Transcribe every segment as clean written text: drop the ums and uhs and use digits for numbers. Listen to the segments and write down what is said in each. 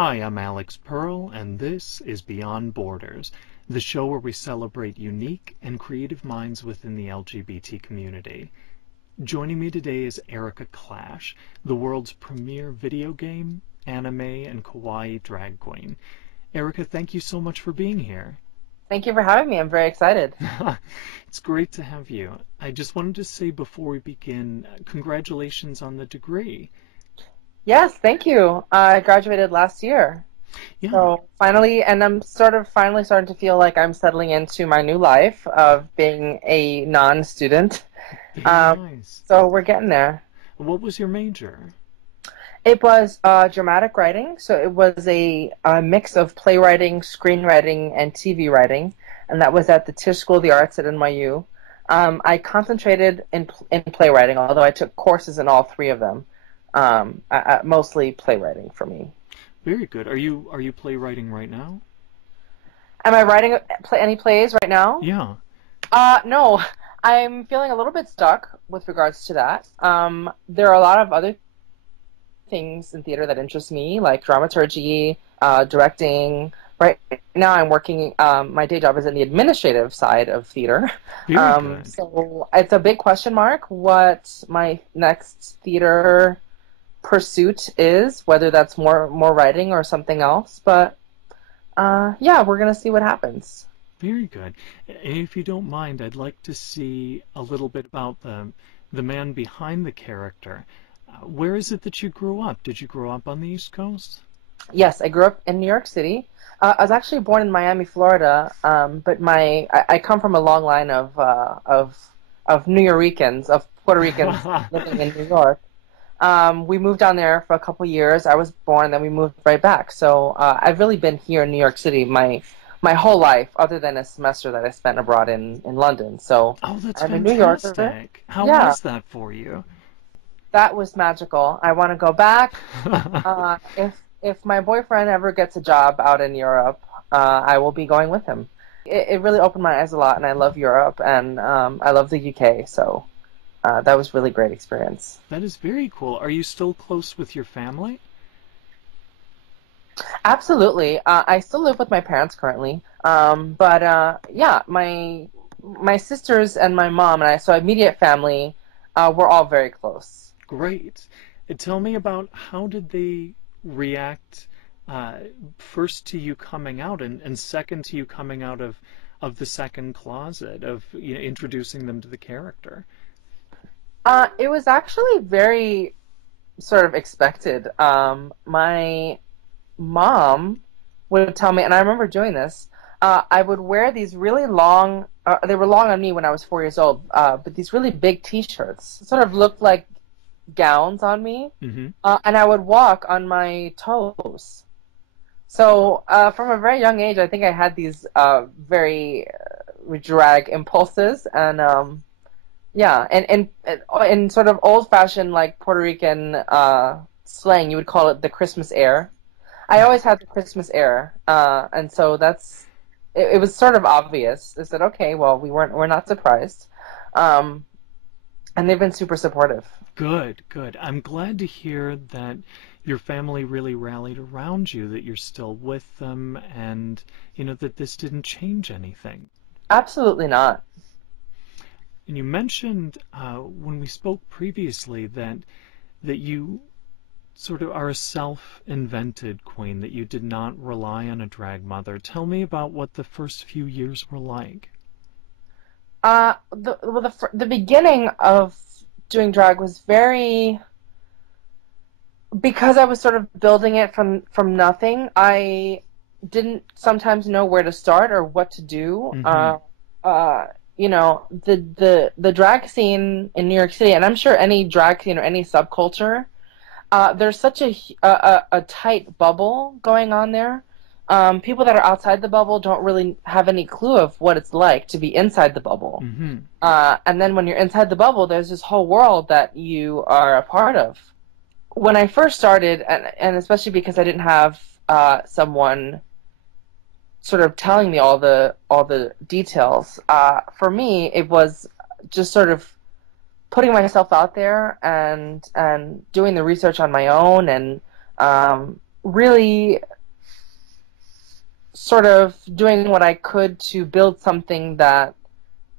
Hi, I'm Alex Pearl, and this is Beyond Borders, the show where we celebrate unique and creative minds within the LGBT community. Joining me today is Erika Klash, the world's premier video game, anime, and kawaii drag queen. Erika, thank you so much for being here. Thank you for having me. I'm very excited. It's great to have you. I just wanted to say before we begin, congratulations on the degree. Yes, thank you. I graduated last year. Yeah, So finally, and I'm finally starting to feel like I'm settling into my new life of being a non-student. very nice. So we're getting there. What was your major? It was dramatic writing, so it was a mix of playwriting, screenwriting, and TV writing, and that was at the Tisch School of the Arts at NYU. I concentrated in playwriting, although I took courses in all three of them. Mostly playwriting for me. Very good. Are you playwriting right now? Am I writing any plays right now? Yeah. No. I'm feeling a little bit stuck with regards to that. There are a lot of other things in theater that interest me, like dramaturgy, directing. Right now I'm working, my day job is in the administrative side of theater. Very good. So it's a big question mark what my next theater pursuit is, whether that's more writing or something else. But yeah, we're going to see what happens. Very good. If you don't mind, I'd like to see a little bit about the man behind the character. Where is it that you grew up? Did you grow up on the East Coast? Yes, I grew up in New York City. I was actually born in Miami, Florida, but I come from a long line of Nuyorican, of Puerto Ricans living in New York. We moved down there for a couple years. I was born, then we moved right back. So I've really been here in New York City my whole life, other than a semester that I spent abroad in London. So Oh, that's I'm a New Yorker. fantastic. How Yeah, was that for you? that was magical. I want to go back. If my boyfriend ever gets a job out in Europe, I will be going with him. It really opened my eyes a lot, and I love Europe, and I love the UK. So that was really great experience. That is very cool. Are you still close with your family? Absolutely. I still live with my parents currently, but yeah, my sisters and my mom and I, so immediate family, we're all very close. Great. Tell me about how did they react first to you coming out and second to you coming out of the second closet of introducing them to the character. It was actually very sort of expected. My mom would tell me, and I remember doing this, I would wear these really long, they were long on me when I was 4 years old, but these really big t-shirts. Sort of looked like gowns on me, Hmm. and I would walk on my toes. So from a very young age, I think I had these very drag impulses, and yeah, and in sort of old-fashioned like Puerto Rican slang, you would call it the Christmas air. I always had the Christmas air, and so it was sort of obvious. I said, okay, well, we're not surprised, and they've been super supportive. Good, good. I'm glad to hear that your family really rallied around you, that you're still with them, and that this didn't change anything. Absolutely not. And you mentioned when we spoke previously that you sort of are a self-invented queen, that you did not rely on a drag mother. Tell me about what the first few years were like. The beginning of doing drag was very, because I was sort of building it from nothing. I didn't sometimes know where to start or what to do. Hmm. The drag scene in New York City, and I'm sure any drag scene or any subculture, there's such a tight bubble going on there. People that are outside the bubble don't really have any clue of what it's like to be inside the bubble. Hmm. And then when you're inside the bubble, there's this whole world that you are a part of. When I first started, and especially because I didn't have someone sort of telling me all the details, for me it was just sort of putting myself out there and doing the research on my own and really sort of doing what I could to build something that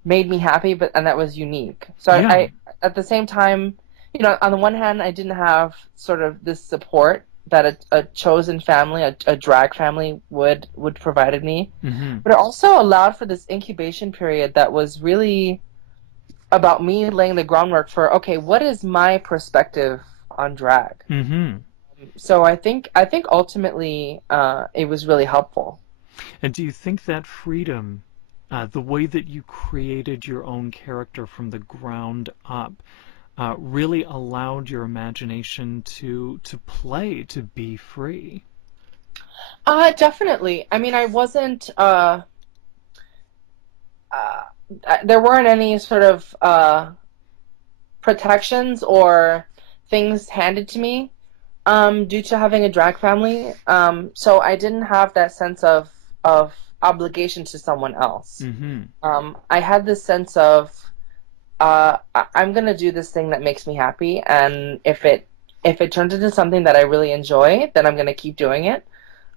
made me happy, and that was unique. So Yeah. I at the same time, you know, on the one hand, I didn't have sort of this support that a chosen family, a drag family would provided me, but it also allowed for this incubation period that was really about me laying the groundwork for, okay, what is my perspective on drag? So I think ultimately it was really helpful. And do you think that freedom, the way that you created your own character from the ground up, really allowed your imagination to play, to be free? Definitely. I mean, I wasn't. There weren't any sort of protections or things handed to me due to having a drag family. So I didn't have that sense of obligation to someone else. I had this sense of I'm gonna do this thing that makes me happy, and if it turns into something that I really enjoy, then I'm gonna keep doing it.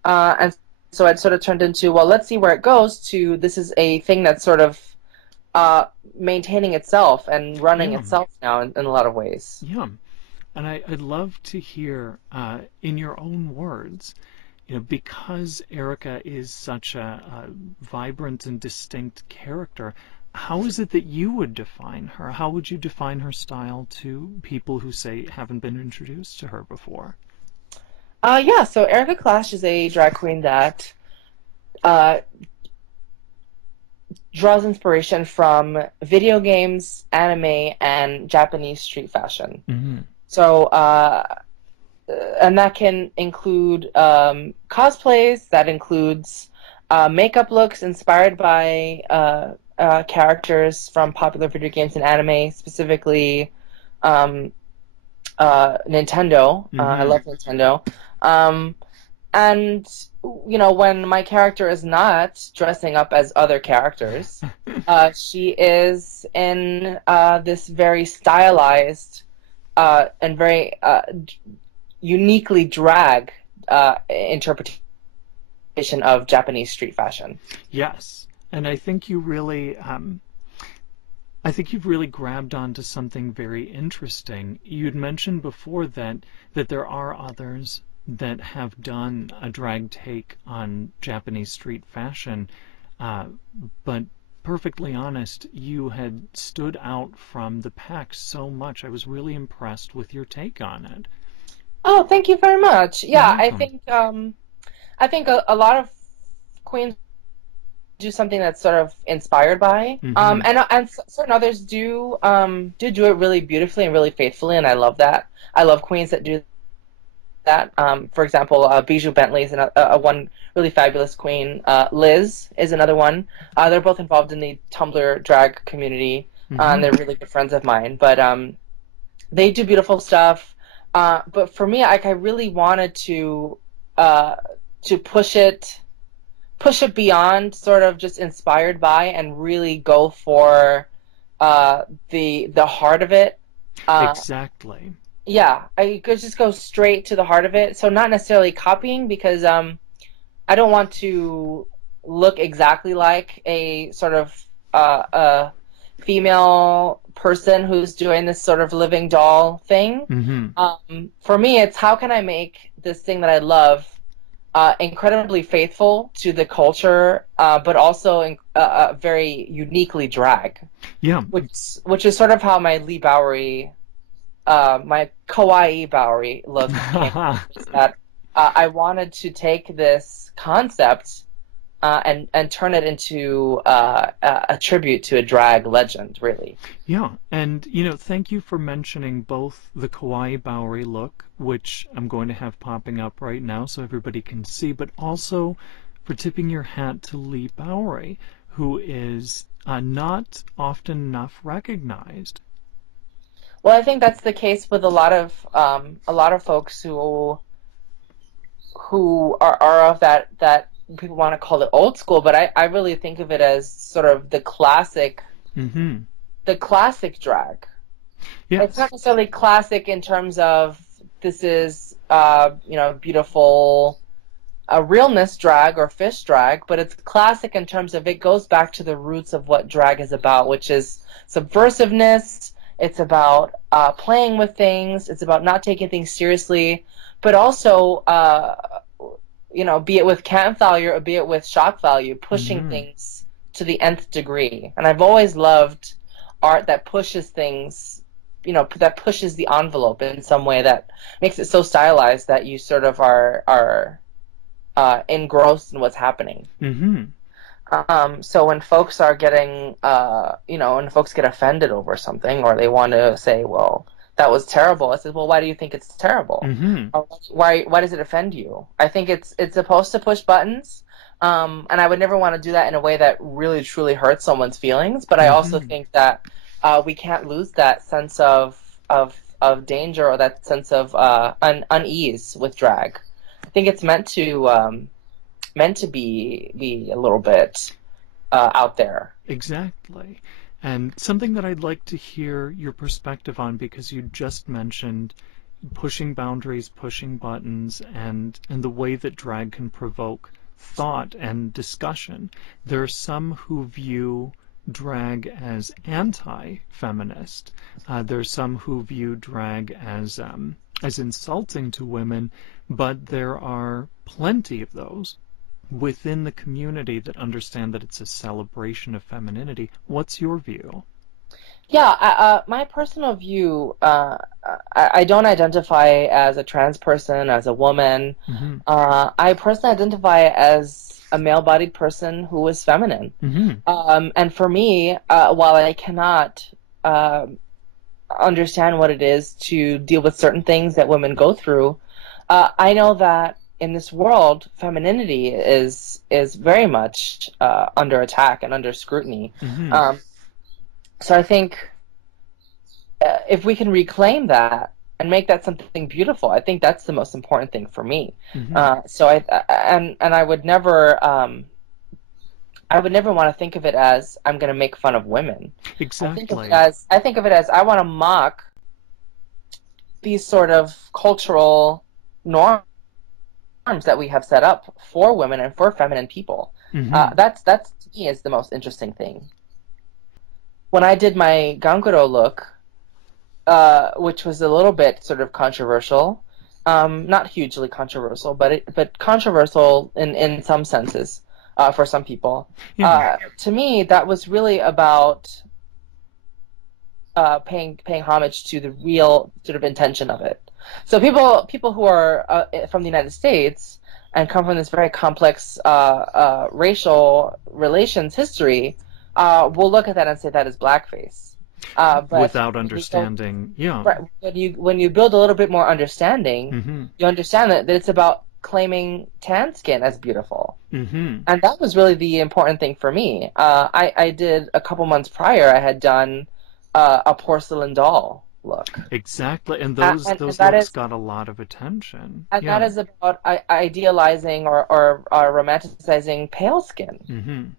And so it sort of turned into, well, let's see where it goes, to this is a thing that's sort of maintaining itself and running itself now in a lot of ways. Yeah, and I'd love to hear in your own words, you know, because Erika is such a vibrant and distinct character, how is it that you would define her? How would you define her style to people who, say, haven't been introduced to her before? Yeah, so Erika Klash is a drag queen that draws inspiration from video games, anime, and Japanese street fashion. So, and that can include cosplays, that includes makeup looks inspired by characters from popular video games and anime, specifically Nintendo. I love Nintendo. And, you know, when my character is not dressing up as other characters, she is in this very stylized and very uniquely drag interpretation of Japanese street fashion. Yes, and I think you really, I think you've really grabbed onto something very interesting. You'd mentioned before that there are others that have done a drag take on Japanese street fashion, but perfectly honest, you had stood out from the pack so much. I was really impressed with your take on it. Oh, thank you very much. Yeah, I think a lot of queens do something that's sort of inspired by, and certain others do it really beautifully and really faithfully, and I love that. I love queens that do that. For example, Bijou Bentley is one really fabulous queen. Liz is another one. They're both involved in the Tumblr drag community, and they're really good friends of mine. But they do beautiful stuff. But for me, like, I really wanted to push it beyond sort of just inspired by, and really go for the heart of it. Exactly. Yeah, I could just go straight to the heart of it. So not necessarily copying, because I don't want to look exactly like a sort of a female person who's doing this sort of living doll thing. For me, it's how can I make this thing that I love incredibly faithful to the culture, but also very uniquely drag. Yeah. Which is sort of how my Lee Bowery, my Kawaii Bowery look came. Is that I wanted to take this concept and turn it into a tribute to a drag legend, really. Yeah, and you know, thank you for mentioning both the Kawaii Bowery look, which I'm going to have popping up right now so everybody can see, but also for tipping your hat to Lee Bowery, who is not often enough recognized. Well, I think that's the case with a lot of folks who are of that people want to call it old school, but I really think of it as sort of the classic, the classic drag. Yes. It's not necessarily classic in terms of this is beautiful realness drag or fish drag, but it's classic in terms of it goes back to the roots of what drag is about, which is subversiveness. It's about playing with things. It's about not taking things seriously, but also, be it with camp value or be it with shock value, pushing things to the nth degree. And I've always loved art that pushes things, that pushes the envelope in some way that makes it so stylized that you sort of are engrossed in what's happening. So when folks are getting, when folks get offended over something or they want to say, well, that was terrible, I said, well, why do you think it's terrible? Or why does it offend you? I think it's supposed to push buttons, and I would never want to do that in a way that really truly hurts someone's feelings. But I also think that we can't lose that sense of danger or that sense of unease with drag. I think it's meant to be a little bit out there. Exactly. And something that I'd like to hear your perspective on, because you just mentioned pushing boundaries, pushing buttons, and the way that drag can provoke thought and discussion. There are some who view drag as anti-feminist. There's some who view drag as insulting to women, but there are plenty of those within the community that understand that it's a celebration of femininity. What's your view? Yeah, my personal view, I don't identify as a trans person, as a woman. I personally identify as a male-bodied person who is feminine. And for me, while I cannot understand what it is to deal with certain things that women go through, I know that in this world, femininity is very much under attack and under scrutiny. So I think if we can reclaim that and make that something beautiful, I think that's the most important thing for me. So I would never want to think of it as I'm going to make fun of women. Exactly. I think of it as I want to mock these sort of cultural norms that we have set up for women and for feminine people. That's to me is the most interesting thing. When I did my ganguro look, which was a little bit sort of controversial, not hugely controversial, but controversial in some senses for some people. To me, that was really about paying homage to the real sort of intention of it. So people who are from the United States and come from this very complex racial relations history will look at that and say that is blackface. But without understanding, right, when you build a little bit more understanding, you understand that it's about claiming tan skin as beautiful. And that was really the important thing for me. I did a couple months prior, I had done a porcelain doll look. Exactly, and those looks got a lot of attention. And that is about idealizing or romanticizing pale skin.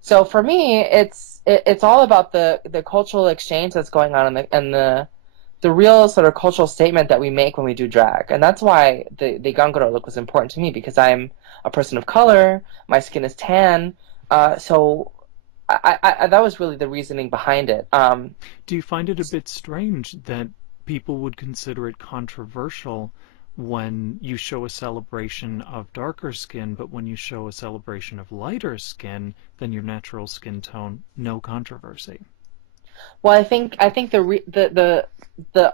So for me, it's all about the cultural exchange that's going on and the real sort of cultural statement that we make when we do drag. And that's why the ganguro look was important to me, because I'm a person of color, my skin is tan, so I that was really the reasoning behind it. Do you find it a bit strange that people would consider it controversial when you show a celebration of darker skin, but when you show a celebration of lighter skin than your natural skin tone, no controversy? Well, I think the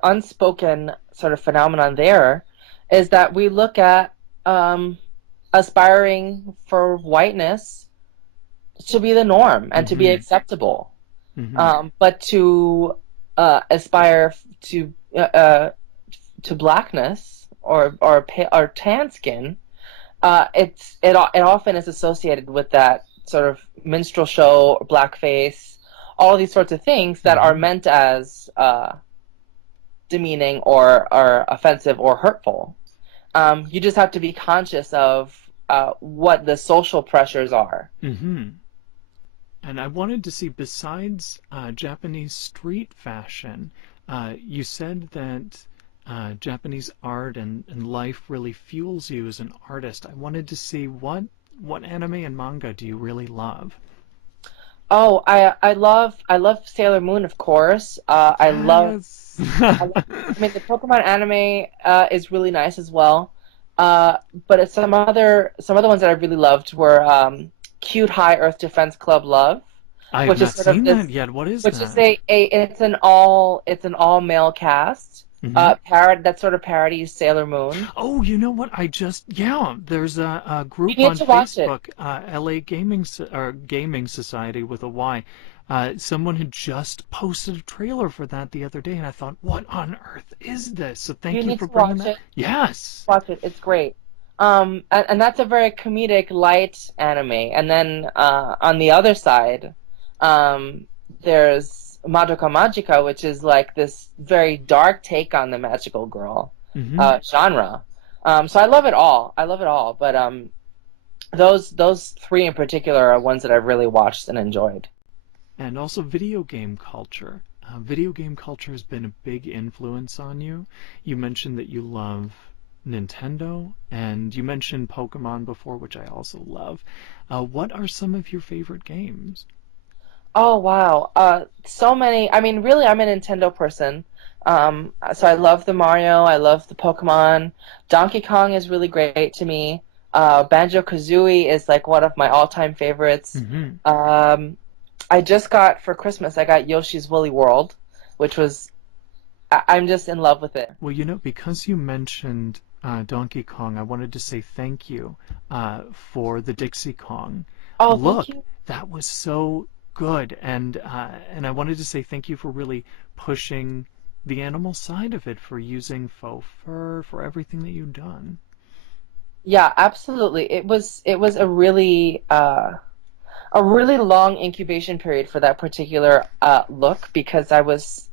unspoken sort of phenomenon there is that we look at aspiring for whiteness to be the norm and to be acceptable, but to aspire to blackness or tan skin, it often is associated with that sort of minstrel show, blackface, all these sorts of things that are meant as demeaning or offensive or hurtful. You just have to be conscious of what the social pressures are. And I wanted to see, besides Japanese street fashion, you said that Japanese art and life really fuels you as an artist. I wanted to see what anime and manga do you really love? Oh, I love Sailor Moon, of course. Yes. I mean, the Pokemon anime is really nice as well. But some other ones that I really loved were Cute High Earth Defense Club Love, I have which is not sort of seen this, that yet. What is which is that? it's an all male cast. Hmm. That sort of parodies Sailor Moon. Oh, you know what? There's a You group need on to watch it. Facebook, LA Gaming Society with a Y. Someone had just posted a trailer for that the other day, and I thought, what on earth is this? So You thank you need for to bringing watch that. it. Yes. Watch it. It's great. And that's a very comedic, light anime. And then on the other side, there's Madoka Magica, which is like this very dark take on the magical girl Hmm. genre. So I love it all. I love it all. But those three in particular are ones that I've really watched and enjoyed. And also video game culture. Video game culture has been a big influence on you. You mentioned that you love Nintendo, and you mentioned Pokemon before, which I also love. What are some of your favorite games? Oh wow. So many. I mean, really, I'm a Nintendo person. So I love the Mario, I love the Pokemon. Donkey Kong is really great to me. Banjo-Kazooie is like one of my all-time favorites. Hmm. I just got for Christmas, I got Yoshi's Woolly World, which was I'm just in love with it. Well, because you mentioned Donkey Kong, I wanted to say thank you for the Dixie Kong. Oh, thank Look, you. that was so good, and I wanted to say thank you for really pushing the animal side of it, for using faux fur, for everything that you've done. Yeah, absolutely. It was a really long incubation period for that particular look because I was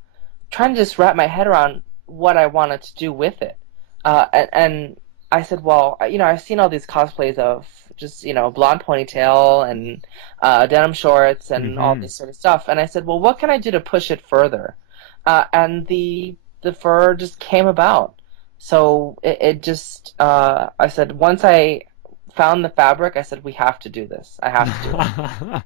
trying to just wrap my head around what I wanted to do with it. And I said, well, I've seen all these cosplays of just, blonde ponytail and denim shorts and all Hmm. this sort of stuff. And I said, well, what can I do to push it further? And the fur just came about. So it just, I said, once I found the fabric, I said, we have to do this. I have to do it.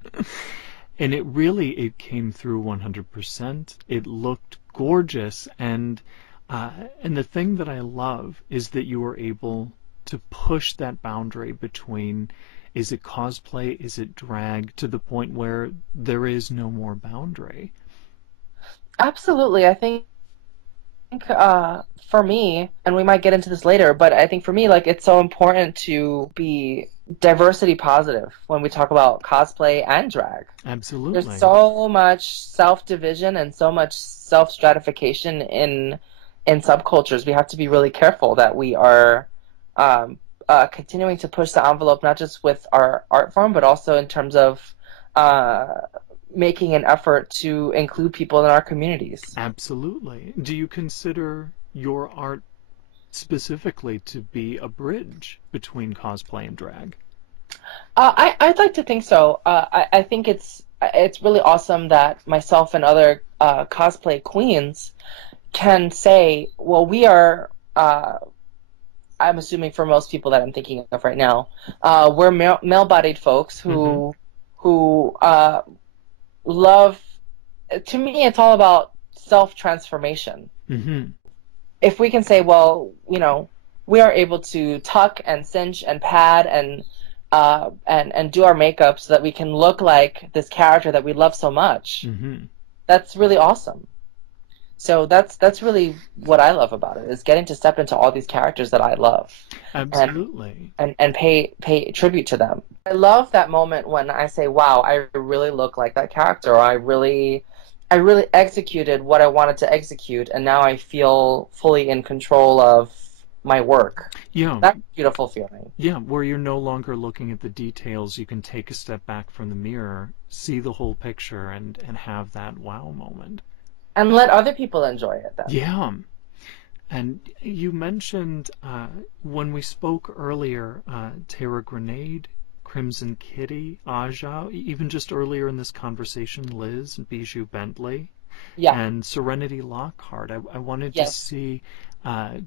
And it came through 100%. It looked gorgeous, and the thing that I love is that you were able to push that boundary between, is it cosplay, is it drag, to the point where there is no more boundary. Absolutely. I think for me, and we might get into this later, but I think for me, like, it's so important to be diversity positive when we talk about cosplay and drag. There's Absolutely. so much self-division and so much self-stratification in subcultures. We have to be really careful that we are continuing to push the envelope, not just with our art form, but also in terms of uh, making an effort to include people in our communities. Absolutely. Do you consider your art specifically to be a bridge between cosplay and drag? I'd like to think so. I think it's really awesome that myself and other cosplay queens can say, well, we are. I'm assuming for most people that I'm thinking of right now, we're male-bodied folks Hmm. who love. To me, it's all about self-transformation. Hmm. If we can say, well, we are able to tuck and cinch and pad and do our makeup so that we can look like this character that we love so much, Hmm. that's really awesome. So that's really what I love about it, is getting to step into all these characters that I love and Absolutely. and pay tribute to them. I love that moment when I say, wow, I really look like that character, or I really executed what I wanted to execute, and now I feel fully in control of my work. Yeah. That's a beautiful feeling. Yeah, where you're no longer looking at the details, you can take a step back from the mirror, see the whole picture, and have that wow moment. And let other people enjoy it then. Yeah. And you mentioned when we spoke earlier, Terra Grenade, Crimson Kitty, Aja, even just earlier in this conversation, Liz, Bijou Bentley, Yeah. and Serenity Lockhart. I wanted to Yes. see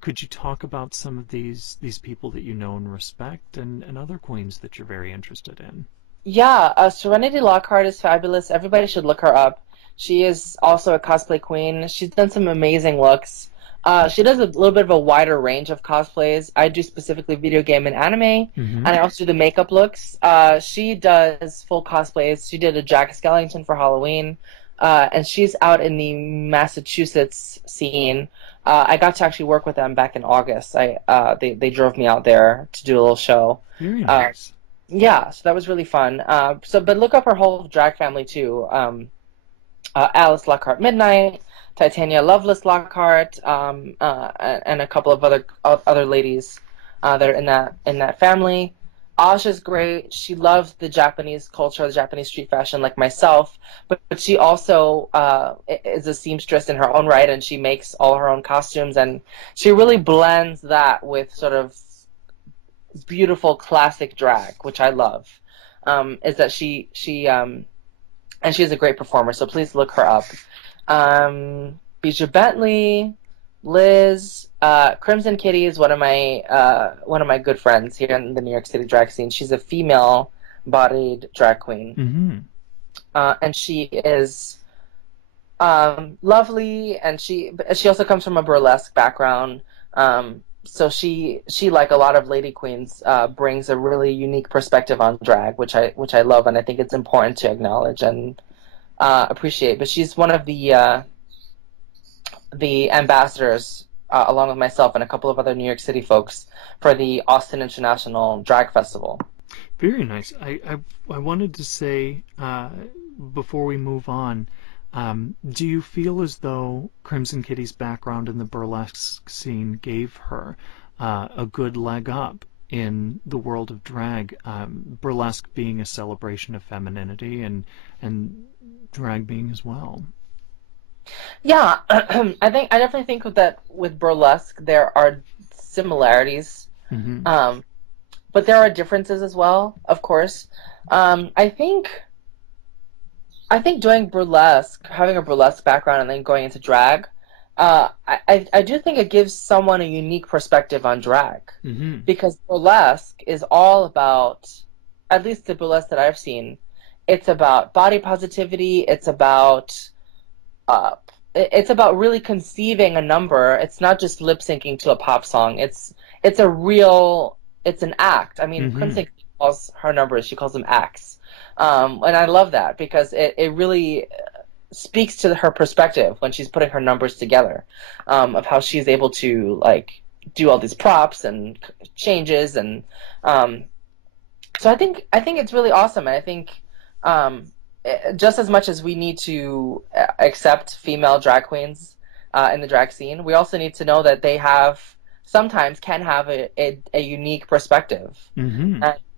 Could you talk about some of these people that you know and respect, and other queens that you're very interested in? Yeah, Serenity Lockhart is fabulous. Everybody should look her up. She is also a cosplay queen. She's done some amazing looks. She does a little bit of a wider range of cosplays. I do specifically video game and anime, and I also do the makeup looks. She does full cosplays. She did a Jack Skellington for Halloween, and she's out in the Massachusetts scene. I got to actually work with them back in August. They drove me out there to do a little show. Very nice. Yeah, so that was really fun. But look up her whole drag family too. Alice Lockhart Midnight, Titania Loveless Lockhart, and a couple of other ladies that are in that family. Asha's great. She loves the Japanese culture, the Japanese street fashion, like myself. But she also is a seamstress in her own right, and she makes all her own costumes, and she really blends that with sort of beautiful classic drag, which I love. Is that she and she's a great performer, so please look her up. Bijou Bentley, Liz, Crimson Kitty is one of my good friends here in the New York City drag scene. She's a female-bodied drag queen, and she is lovely, and she also comes from a burlesque background. So she, like a lot of lady queens, brings a really unique perspective on drag, which I love, and I think it's important to acknowledge and appreciate. But she's one of the ambassadors, along with myself and a couple of other New York City folks, for the Austin International Drag Festival. Very nice. I wanted to say, before we move on, do you feel as though Crimson Kitty's background in the burlesque scene gave her a good leg up in the world of drag, burlesque being a celebration of femininity and drag being as well? Yeah, I definitely think that with burlesque there are similarities, but there are differences as well, of course. I think doing burlesque, having a burlesque background and then going into drag, I do think it gives someone a unique perspective on drag, because burlesque is all about, at least the burlesque that I've seen, it's about body positivity. It's about really conceiving a number. It's not just lip syncing to a pop song. It's an act. I mean, Crimson calls her numbers, she calls them acts. And I love that because it really speaks to her perspective when she's putting her numbers together, of how she's able to like do all these props and changes, and so I think it's really awesome, and I think just as much as we need to accept female drag queens in the drag scene, we also need to know that they sometimes can have a unique perspective,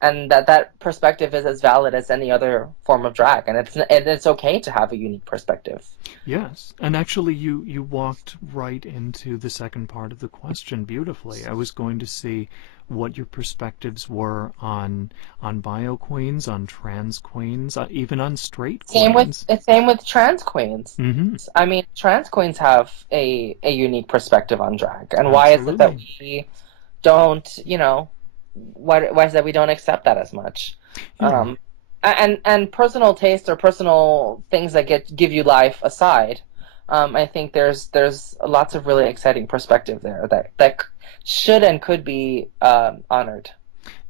and that perspective is as valid as any other form of drag, and it's okay to have a unique perspective. Yes, and actually you walked right into the second part of the question beautifully. I was going to see what your perspectives were on bio queens, on trans queens, even on straight queens. Same with trans queens. I mean, trans queens have a unique perspective on drag, and why is it that we don't, why is it that we don't accept that as much? And personal taste or personal things that give you life aside, I think there's lots of really exciting perspective there that should and could be honored.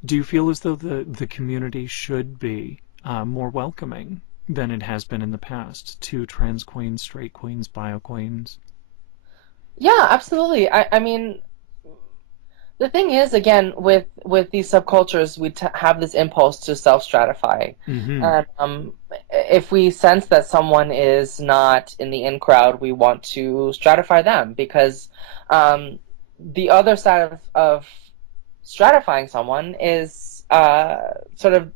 Do you feel as though the community should be more welcoming than it has been in the past to trans queens, straight queens, bio queens? Yeah, absolutely. I mean, the thing is, again, with these subcultures, we have this impulse to self-stratify. And if we sense that someone is not in the in crowd, we want to stratify them, because the other side of stratifying someone is sort of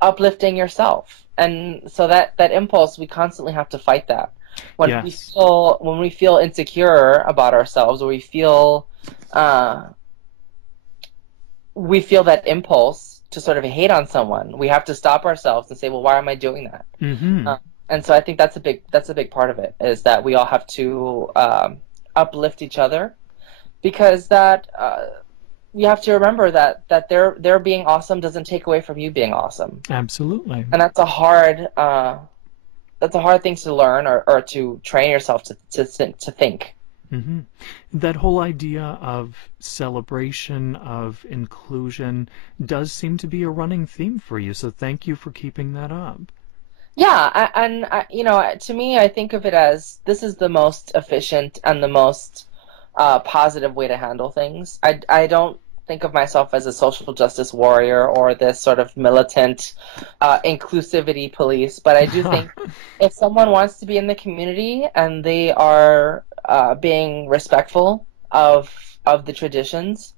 uplifting yourself. And so that impulse, we constantly have to fight that. When we feel insecure about ourselves, or we feel that impulse to sort of hate on someone, we have to stop ourselves and say, well, why am I doing that? And so I think that's a big part of it, is that we all have to uplift each other, because that you have to remember that their being awesome doesn't take away from you being awesome. Absolutely. And that's a hard thing to learn or to train yourself to think. Mm-hmm. That whole idea of celebration, of inclusion, does seem to be a running theme for you, so thank you for keeping that up. Yeah, and you know, to me, I think of it as this is the most efficient and the most positive way to handle things. I don't think of myself as a social justice warrior or this sort of militant inclusivity police, but I do think if someone wants to be in the community and they are being respectful of the traditions,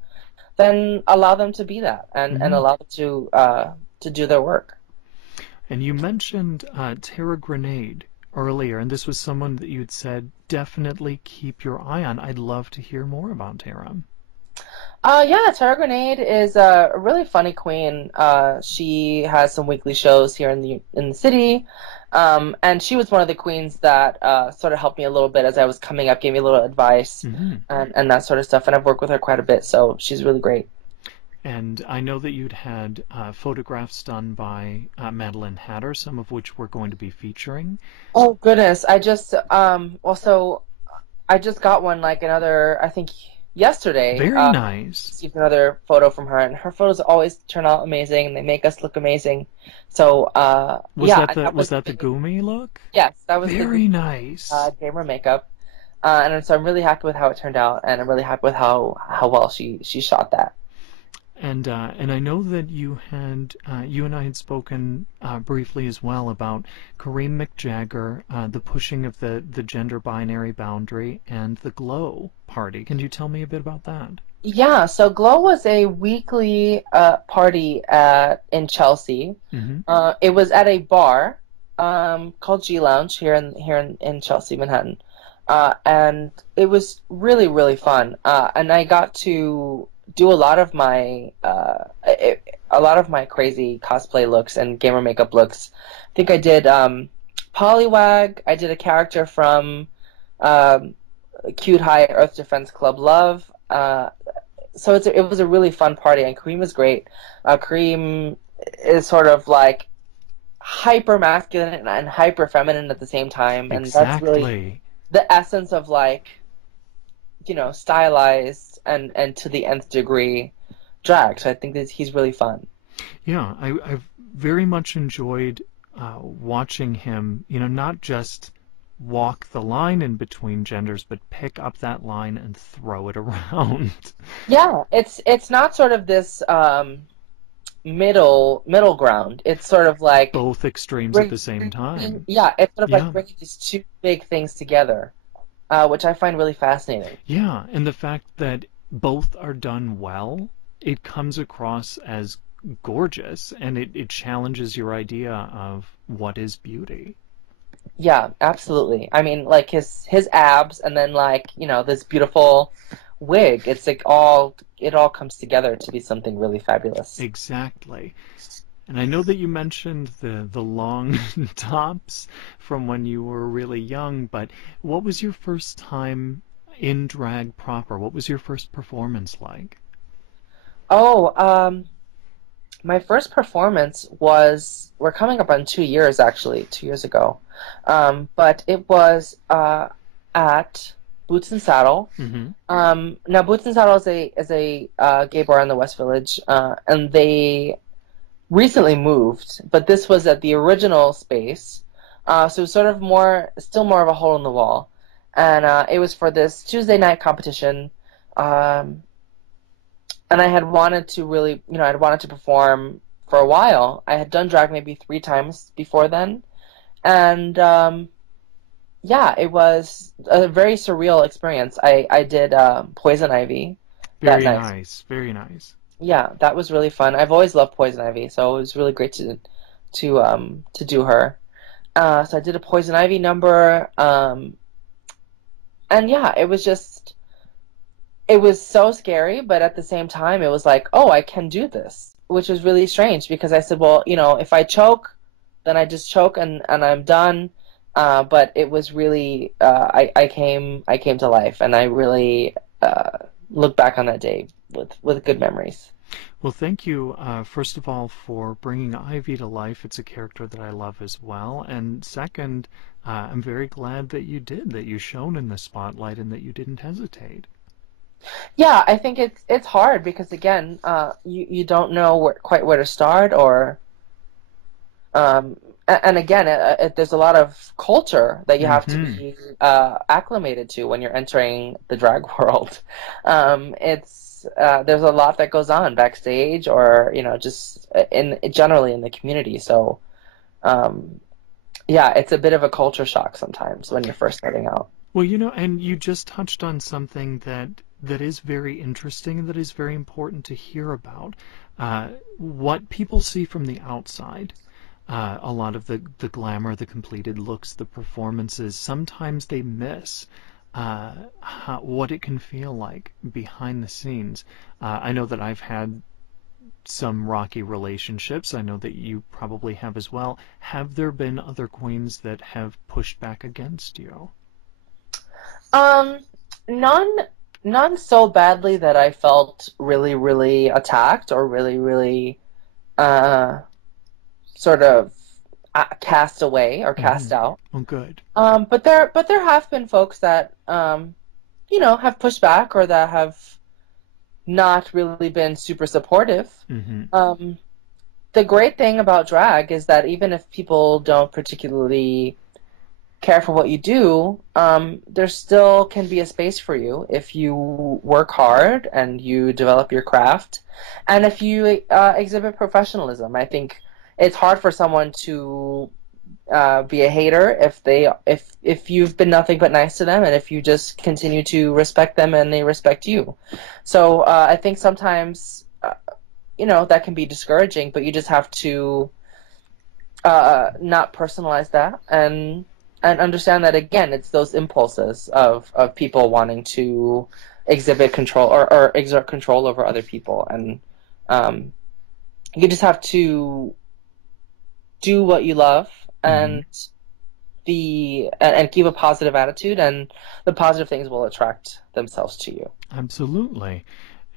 then allow them to be that and allow them to do their work. And you mentioned Tara Grenade earlier, and this was someone that you'd said definitely keep your eye on. I'd love to hear more about Tara. Yeah, Tara Grenade is a really funny queen. She has some weekly shows here in the city, and she was one of the queens that sort of helped me a little bit as I was coming up, gave me a little advice and that sort of stuff. And I've worked with her quite a bit, so she's really great. And I know that you'd had photographs done by Madeline Hatter, some of which we're going to be featuring. Oh goodness, I just I just got one like another, I think yesterday. Very nice. Received another photo from her, and her photos always turn out amazing, and they make us look amazing. So was yeah, that the Gumi look? Yes, that was very nice. Gamer makeup, and so I'm really happy with how it turned out, and I'm really happy with how well she shot that. And I know that you and I had spoken briefly as well about Kareem McJagger, the pushing of the gender binary boundary, and the Glow party. Can you tell me a bit about that? Yeah, so Glow was a weekly party in Chelsea. It was at a bar called G Lounge here in Chelsea, Manhattan, and it was really, really fun. And I got to do a lot of my crazy cosplay looks and gamer makeup looks. I think I did Poliwag. I did a character from Cute High Earth Defense Club Love. So it was a really fun party, and Kareem was great. Kareem is sort of like hyper masculine and hyper feminine at the same time, and that's really the essence of like, you know, stylized and to the nth degree drag. So I think that he's really fun. Yeah, I've very much enjoyed watching him, you know, not just walk the line in between genders, but pick up that line and throw it around. Yeah, it's not sort of this middle ground. It's sort of like both extremes at the same time. Yeah, it's sort of like bringing these two big things together, which I find really fascinating. Yeah, and the fact that both are done well, it comes across as gorgeous, and it challenges your idea of what is beauty. Yeah, absolutely. I mean, like his abs, and then like, you know, this beautiful wig. It's like it all comes together to be something really fabulous. Exactly. And I know that you mentioned the long tops from when you were really young, but what was your first time in drag proper? What was your first performance like? Oh, my first performance was, we're coming up on 2 years actually, 2 years ago. But it was at Boots and Saddle. Now Boots and Saddle is a gay bar in the West Village, and they recently moved, but this was at the original space. So it was sort of still more of a hole in the wall. And it was for this Tuesday night competition. And I had wanted to really, you know, I'd wanted to perform for a while. I had done drag maybe 3 times before then. And yeah, it was a very surreal experience. I did Poison Ivy. Very nice, very nice. Yeah, that was really fun. I've always loved Poison Ivy, so it was really great to do her. So I did a Poison Ivy number, and yeah, it was so scary, but at the same time, it was like, oh, I can do this, which was really strange because I said, well, you know, if I choke, then I just choke and I'm done. But it was really, I came to life, and I really look back on that day with good memories. Well, thank you, first of all, for bringing Ivy to life. It's a character that I love as well. And second, I'm very glad that you shone in the spotlight and that you didn't hesitate. Yeah, I think it's hard because again, you don't know quite where to start, or and again, there's a lot of culture that you have to be acclimated to when you're entering the drag world. There's a lot that goes on backstage, or just generally in the community. So, yeah, it's a bit of a culture shock sometimes when you're first starting out. Well, and you just touched on something that is very interesting and that is very important to hear about. What people see from the outside, a lot of the glamour, the completed looks, the performances, sometimes they miss what it can feel like behind the scenes. I know that I've had some rocky relationships. I know that you probably have as well. Have there been other queens that have pushed back against you? None so badly that I felt really, really attacked or really, really sort of cast away or cast out. Oh, good. But there have been folks that have pushed back, or that have not really been super supportive. The great thing about drag is that even if people don't particularly care for what you do, there still can be a space for you if you work hard and you develop your craft, and if you exhibit professionalism. I think it's hard for someone to be a hater if you've been nothing but nice to them, and if you just continue to respect them and they respect you. So I think sometimes that can be discouraging, but you just have to not personalize that, and understand that, again, it's those impulses of people wanting to exhibit control or exert control over other people, and you just have to do what you love and keep a positive attitude, and the positive things will attract themselves to you. Absolutely.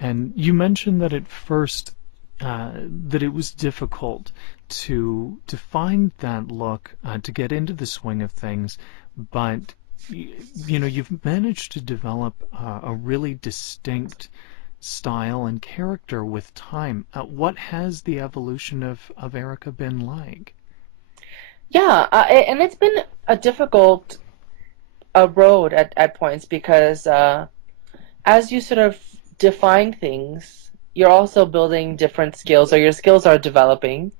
And you mentioned that at first that it was difficult to find that look, to get into the swing of things, but you've managed to develop a really distinct style and character with time. What has the evolution of Erika been like? Yeah, and it's been a difficult road at points, because as you sort of define things, you're also building different skills, or your skills are developing.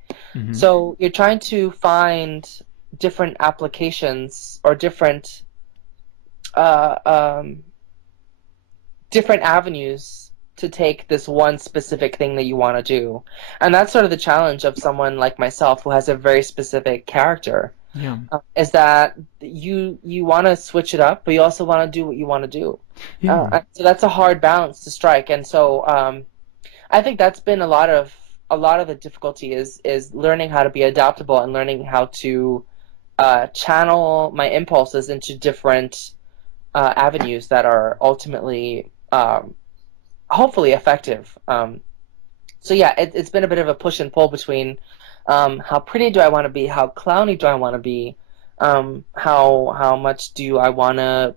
So you're trying to find different applications or different avenues to take this one specific thing that you want to do. And that's sort of the challenge of someone like myself, who has a very specific character. Yeah. Is that you want to switch it up, but you also want to do what you want to do. Yeah. So that's a hard balance to strike. And so I think that's been a lot of the difficulty is learning how to be adaptable, and learning how to channel my impulses into different avenues that are ultimately hopefully effective. So yeah, it's been a bit of a push and pull between how pretty do I want to be, how clowny do I want to be, how much do I want to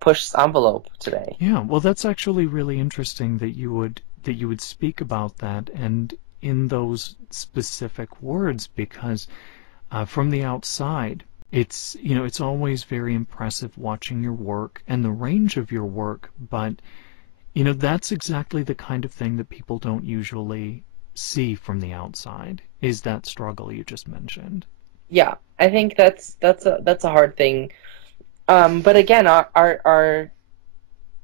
push this envelope today. Yeah, well, that's actually really interesting that you would speak about that, and in those specific words, because from the outside, it's always very impressive watching your work and the range of your work, but that's exactly the kind of thing that people don't usually see from the outside, is that struggle you just mentioned. Yeah, I think that's a hard thing. But again, our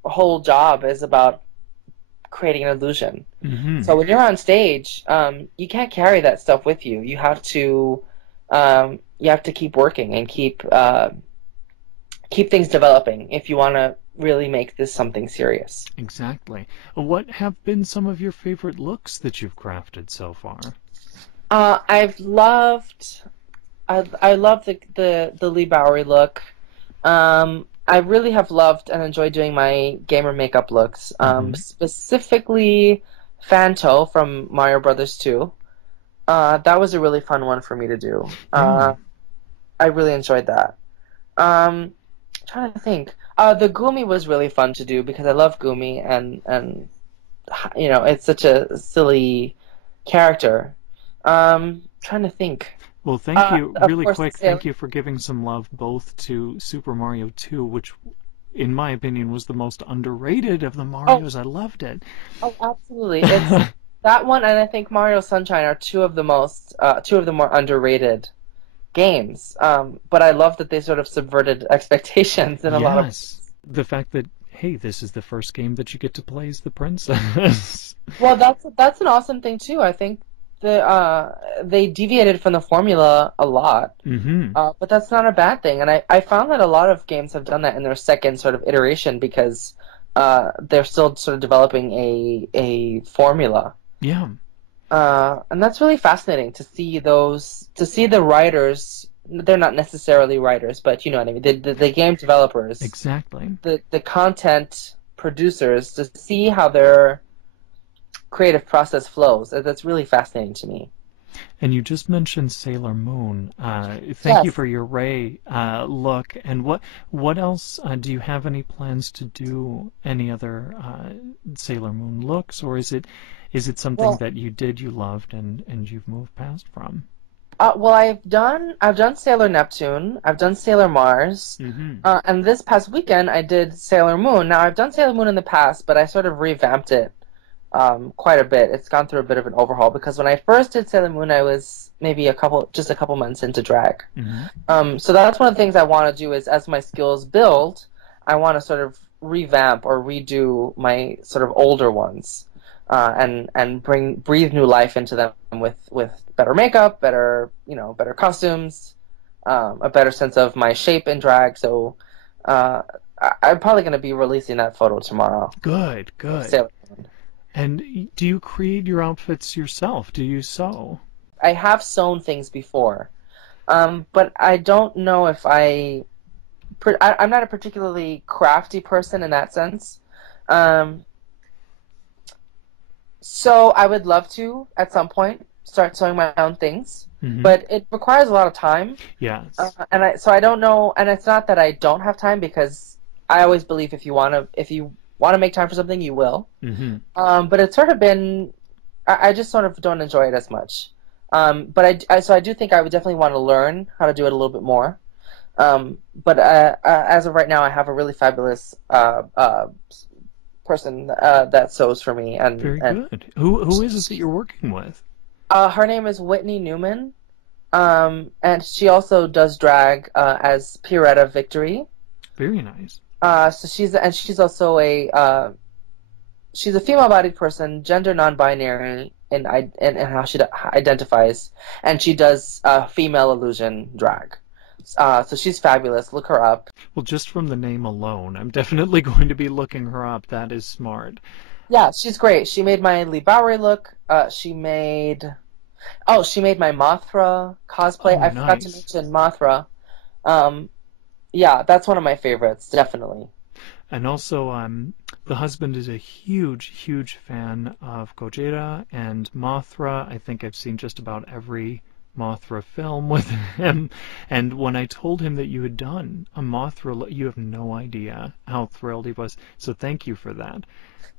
whole job is about creating an illusion. So when you're on stage, you can't carry that stuff with you. You have to keep working and keep things developing if you want to really make this something serious. Exactly. What have been some of your favorite looks that you've crafted so far? I love the Lee Bowery look. I really have loved and enjoyed doing my gamer makeup looks. Specifically, Fanto from Mario Brothers 2. That was a really fun one for me to do. Yeah. I really enjoyed that. Trying to think. The Gumi was really fun to do because I love Gumi and it's such a silly character. Trying to think. Well, thank you, really course, quick, thank you for giving some love both to Super Mario 2, which, in my opinion, was the most underrated of the Marios. I loved it. Oh, absolutely. It's that one, and I think Mario Sunshine are two of the more underrated games. But I love that they sort of subverted expectations in a lot of. Yes, the fact that, hey, this is the first game that you get to play as the princess. Well, that's an awesome thing too. I think they deviated from the formula a lot, but that's not a bad thing. And I found that a lot of games have done that in their second sort of iteration because they're still sort of developing a formula. Yeah. And that's really fascinating to see the writers. They're not necessarily writers, but you know what I mean. The game developers, Exactly. The content producers, to see how their creative process flows. That's really fascinating to me. And you just mentioned Sailor Moon. Thank you for your Ray look. And what else? Do you have any plans to do any other Sailor Moon looks, or is it something that you loved and you've moved past from? Well, I've done Sailor Neptune, I've done Sailor Mars, and this past weekend I did Sailor Moon. Now I've done Sailor Moon in the past, but I sort of revamped it quite a bit. It's gone through a bit of an overhaul because when I first did Sailor Moon, I was maybe just a couple months into drag. So that's one of the things I want to do is, as my skills build, I want to sort of revamp or redo my sort of older ones. And breathe new life into them with better makeup, better costumes, a better sense of my shape in drag. So I'm probably going to be releasing that photo tomorrow. Good. And do you create your outfits yourself? Do you sew? I have sewn things before, but I don't know if I'm not a particularly crafty person in that sense. So I would love to, at some point, start sewing my own things, but it requires a lot of time. Yes. So I don't know, and it's not that I don't have time, because I always believe if you want to make time for something, you will. But it's sort of been, I just sort of don't enjoy it as much. But I do think I would definitely want to learn how to do it a little bit more. But as of right now, I have a really fabulous person that sews for me, and very good. Who is it that you're working with? Her name is Whitney Newman, and she also does drag as Pierretta Victory. Very nice. So she's also she's a female-bodied person, gender non-binary in how she identifies, and she does female illusion drag. So she's fabulous. Look her up. Well, just from the name alone, I'm definitely going to be looking her up. That is smart. Yeah, she's great. She made my Lee Bowery look. She made my Mothra cosplay. Oh, I forgot to mention Mothra. Yeah, that's one of my favorites, definitely. And also, the husband is a huge fan of Gojira and Mothra. I think I've seen just about every Mothra film with him, and when I told him that you had done a Mothra, you have no idea how thrilled he was. So thank you for that.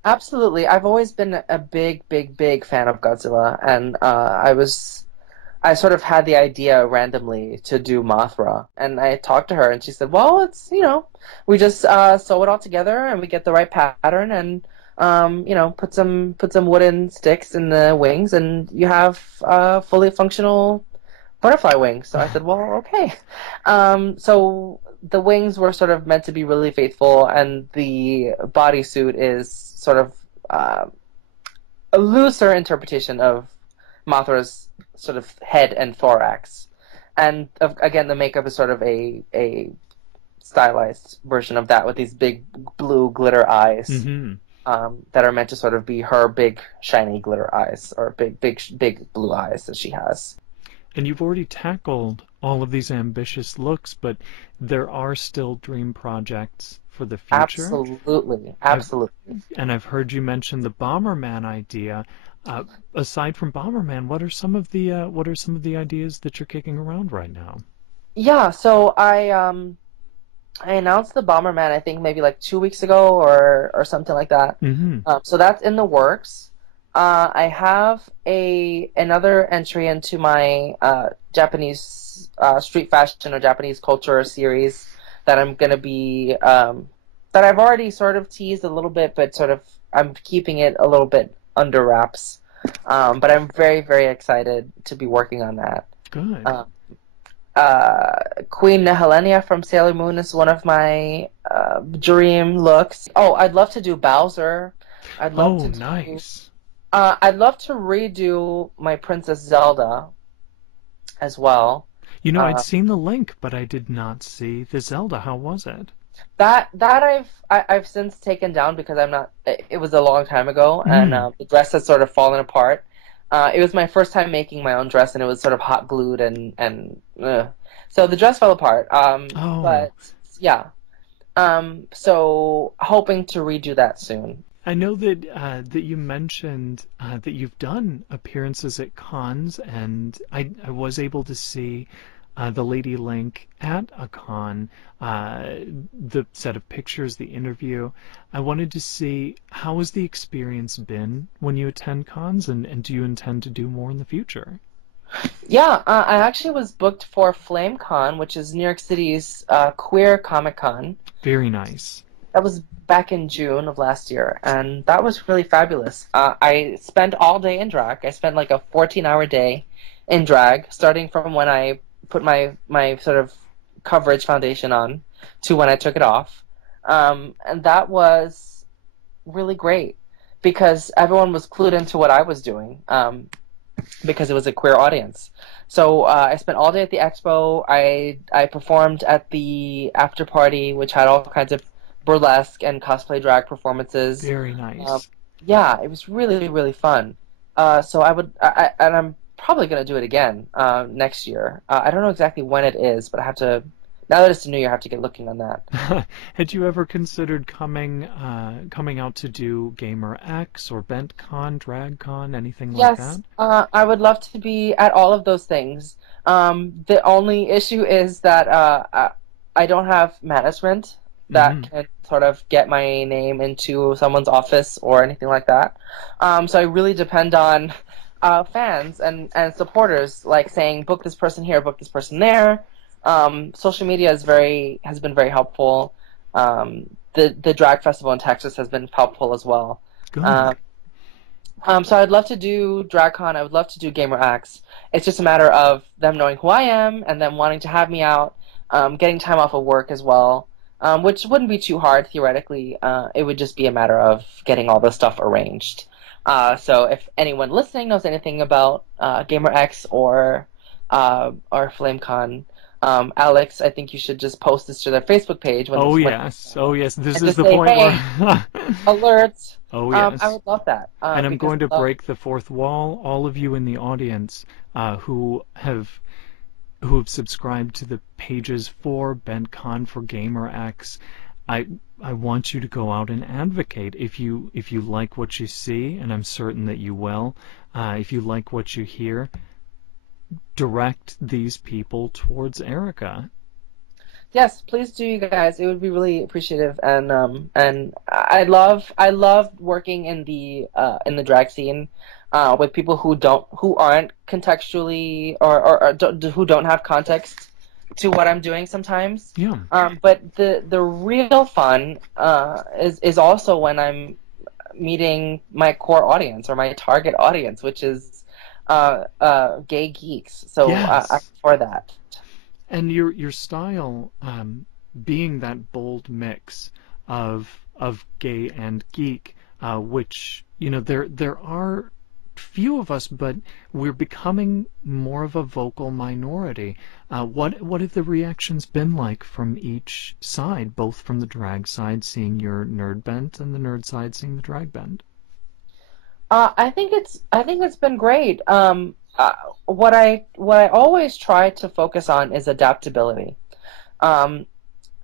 Absolutely. I've always been a big fan of Godzilla, and I sort of had the idea randomly to do Mothra, and I talked to her, and she said, well, it's, we just sew it all together, and we get the right pattern, and put some wooden sticks in the wings, and you have fully functional butterfly wings. So I said, well, okay. So the wings were sort of meant to be really faithful, and the bodysuit is sort of a looser interpretation of Mothra's sort of head and thorax. And again, the makeup is sort of a stylized version of that with these big blue glitter eyes. That are meant to sort of be her big shiny glitter eyes, or big blue eyes that she has. And you've already tackled all of these ambitious looks, but there are still dream projects for the future. Absolutely, absolutely. I've heard you mention the Bomberman idea. Uh, Aside from Bomberman, what are some of the ideas that you're kicking around right now? Yeah, so I announced the Bomberman I think maybe like 2 weeks ago or something like that. Mm-hmm. So that's in the works. I have another entry into my Japanese street fashion or Japanese culture series that I'm gonna be that I've already sort of teased a little bit, but sort of I'm keeping it a little bit under wraps. But I'm very, very excited to be working on that. Good. Queen Nehelenia from Sailor Moon is one of my dream looks. Oh, I'd love to do Bowser. I'd love to do, nice. I'd love to redo my Princess Zelda as well. You know, I'd seen the link, but I did not see the Zelda. How was it? That I've since taken down because I'm not. It was a long time ago, and the dress has sort of fallen apart. It was my first time making my own dress, and it was sort of hot glued and so the dress fell apart. But yeah, so hoping to redo that soon. I know that that you mentioned that you've done appearances at cons, and I was able to see the Lady Link at a con, the set of pictures, the interview. I wanted to see, how has the experience been when you attend cons, and do you intend to do more in the future? Yeah, I actually was booked for FlameCon, which is New York City's queer Comic Con. Very nice. That was back in June of last year, and that was really fabulous. I spent all day in drag. I spent like a 14-hour day in drag, starting from when I put my sort of coverage foundation on to when I took it off. And that was really great because everyone was clued into what I was doing because it was a queer audience. So I spent all day at the expo. I performed at the after party, which had all kinds of burlesque and cosplay drag performances. Very nice. Yeah, it was really, really fun. So and I'm probably going to do it again next year. I don't know exactly when it is, but I have to, now that it's the new year, I have to get looking on that. Had you ever considered coming out to do Gamer X or BentCon, DragCon, anything like that? Yes, I would love to be at all of those things. The only issue is that I don't have management that can sort of get my name into someone's office or anything like that. So I really depend on fans and supporters, like saying, book this person here, book this person there. Social media has been very helpful. The drag festival in Texas has been helpful as well. Good. So I'd love to do DragCon. I would love to do Gamer X. It's just a matter of them knowing who I am and them wanting to have me out, getting time off of work as well. Which wouldn't be too hard theoretically. It would just be a matter of getting all the stuff arranged. So if anyone listening knows anything about Gamer X or FlameCon, Alex, I think you should just post this to their Facebook page. Oh yes, this is the point where alert. Oh yes, I would love that. And I'm going to break the fourth wall. All of you in the audience who have subscribed to the pages for BentCon, for GamerX, I want you to go out and advocate. If you like what you see, and I'm certain that you will, if you like what you hear, direct these people towards Erika. Yes, please do, you guys. It would be really appreciative, and I love working in the drag scene. With people who aren't contextually or who don't have context to what I'm doing sometimes. Yeah. But the real fun is also when I'm meeting my core audience or my target audience, which is gay geeks. So yes. I'm for that. And your style being that bold mix of gay and geek, which there are few of us, but we're becoming more of a vocal minority. What have the reactions been like from each side, both from the drag side seeing your nerd bent and the nerd side seeing the drag bent? I think it's been great. uh, what I always try to focus on is adaptability. Um,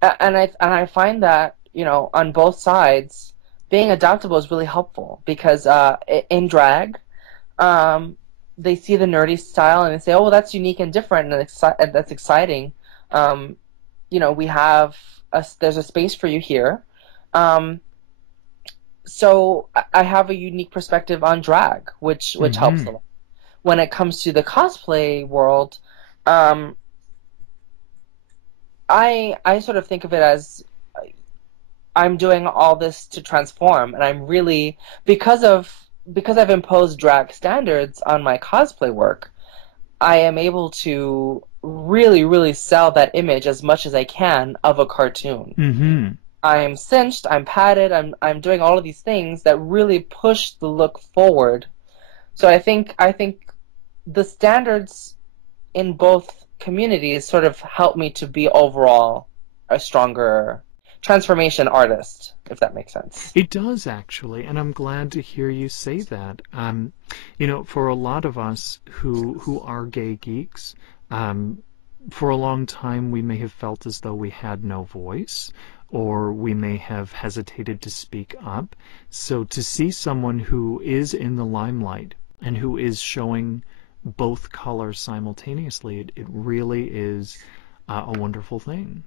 and I find that, on both sides, being adaptable is really helpful because in drag, um, they see the nerdy style and they say, "Oh, well, that's unique and different, and that's exciting." Um, we have there's a space for you here. Um, so I have a unique perspective on drag, which helps a lot. When it comes to the cosplay world, um, I sort of think of it as I'm doing all this to transform, and I'm really because I've imposed drag standards on my cosplay work, I am able to really, really sell that image as much as I can of a cartoon. Mm-hmm. I'm cinched, I'm padded, I'm doing all of these things that really push the look forward. So I think the standards in both communities sort of help me to be overall a stronger transformation artist, if that makes sense. It does, actually, and I'm glad to hear you say that. For a lot of us who are gay geeks, for a long time we may have felt as though we had no voice, or we may have hesitated to speak up. So to see someone who is in the limelight and who is showing both colors simultaneously, it really is a wonderful thing.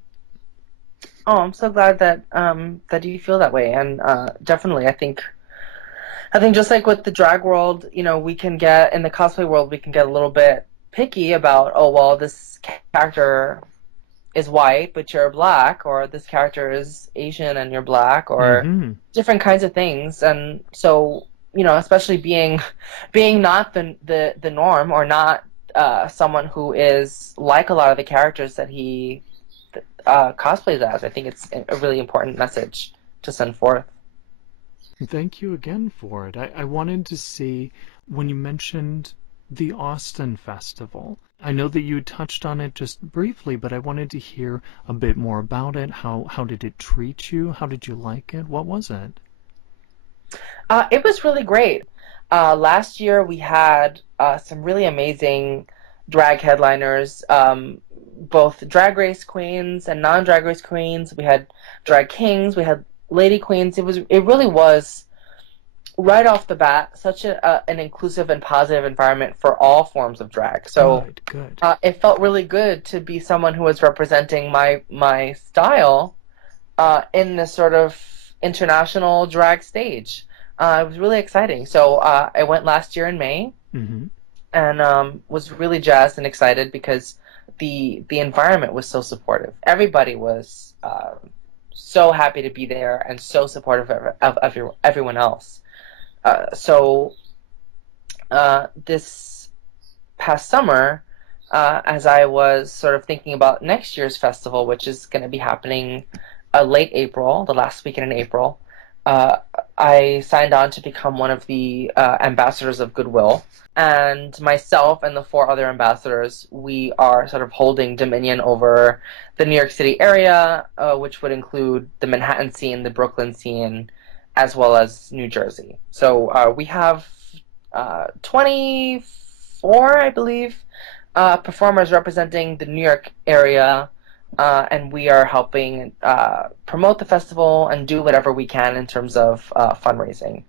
Oh, I'm so glad that you feel that way, and definitely, I think just like with the drag world, we can get in the cosplay world, we can get a little bit picky about, oh well, this character is white but you're black, or this character is Asian and you're black, or different kinds of things, and so especially being not the norm, or not someone who is like a lot of the characters that he cosplays as. I think it's a really important message to send forth. Thank you again for it. I wanted to see, when you mentioned the Austin Festival, I know that you touched on it just briefly, but I wanted to hear a bit more about it. How did it treat you? How did you like it? What was it? It was really great. Last year we had some really amazing drag headliners, both drag race queens and non-drag race queens. We had drag kings, we had lady queens. It really was right off the bat such an inclusive and positive environment for all forms of drag. So good. It felt really good to be someone who was representing my style in this sort of international drag stage. It was really exciting. So I went last year in May, and was really jazzed and excited because the environment was so supportive. Everybody was so happy to be there and so supportive of everyone else. So this past summer, as I was sort of thinking about next year's festival, which is going to be happening late April, the last weekend in April, I signed on to become one of the ambassadors of Goodwill. And myself and the 4 other ambassadors, we are sort of holding dominion over the New York City area, which would include the Manhattan scene, the Brooklyn scene, as well as New Jersey. So we have 24, I believe, performers representing the New York area, and we are helping promote the festival and do whatever we can in terms of fundraising.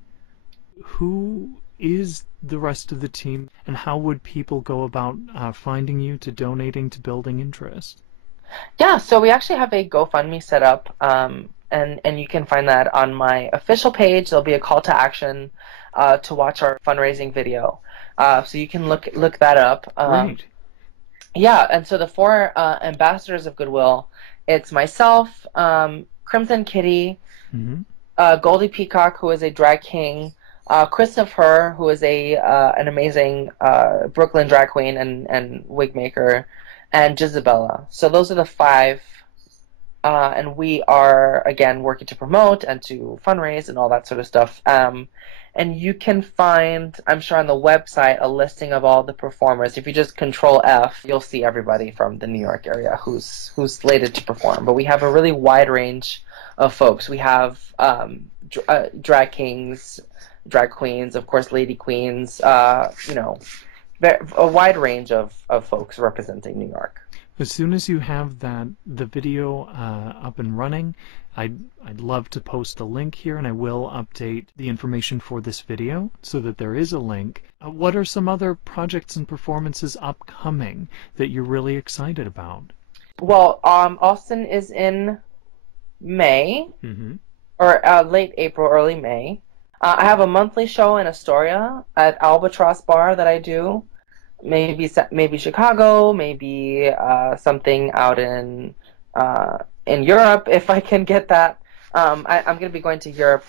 Who is the rest of the team, and how would people go about finding you, to donating, to building interest? Yeah, so we actually have a GoFundMe set up, and you can find that on my official page. There'll be a call to action to watch our fundraising video, so you can look that up. Great. Yeah, and so the 4 ambassadors of Goodwill, it's myself, Crimson Kitty, Goldie Peacock, who is a drag king, Christopher, who is an amazing Brooklyn drag queen and wig maker, and Jisabella. So those are the 5, and we are, again, working to promote and to fundraise and all that sort of stuff. And you can find, I'm sure on the website, a listing of all the performers. If you just Control F, you'll see everybody from the New York area who's slated to perform. But we have a really wide range of folks. We have drag kings, drag queens, of course, lady queens, a wide range of folks representing New York. As soon as you have the video up and running, I'd love to post a link here, and I will update the information for this video so that there is a link. What are some other projects and performances upcoming that you're really excited about? Well, Austin is in May, or late April, early May. I have a monthly show in Astoria at Albatross Bar that I do. Maybe Chicago, maybe something out in Europe if I can get that. I'm going to be going to Europe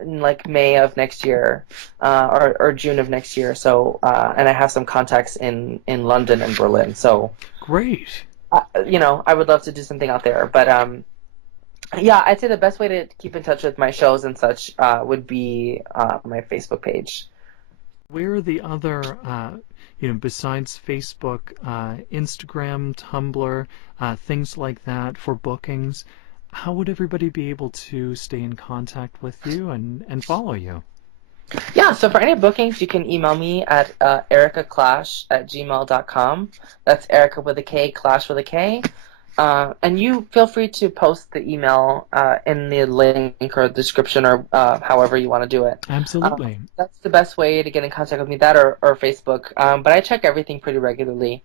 in like May of next year or June of next year. So and I have some contacts in London and Berlin. So great. I would love to do something out there. But yeah, I'd say the best way to keep in touch with my shows and such would be my Facebook page. Where are the other besides Facebook, Instagram, Tumblr, things like that for bookings, how would everybody be able to stay in contact with you and follow you? Yeah, so for any bookings, you can email me at erikaklash@gmail.com. That's Erika with a K, Klash with a K. And you feel free to post the email in the link or description or however you want to do it. Absolutely. That's the best way to get in contact with me, that or Facebook. But I check everything pretty regularly,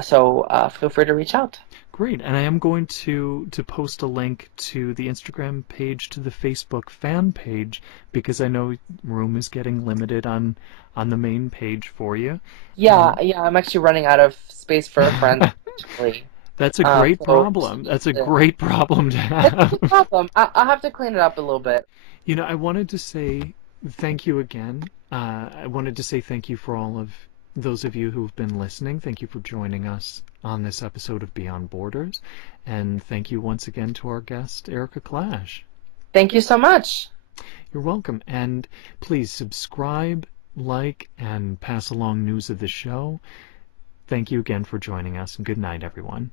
so feel free to reach out. Great. And I am going to post a link to the Instagram page, to the Facebook fan page, because I know room is getting limited on the main page for you. Yeah, I'm actually running out of space for a friend, actually. That's a great problem. That's a great problem to have. It's a problem. I'll have to clean it up a little bit. I wanted to say thank you again. I wanted to say thank you for all of those of you who've been listening. Thank you for joining us on this episode of Beyond Borders. And thank you once again to our guest, Erika Klash. Thank you so much. You're welcome. And please subscribe, like, and pass along news of the show. Thank you again for joining us, and good night, everyone.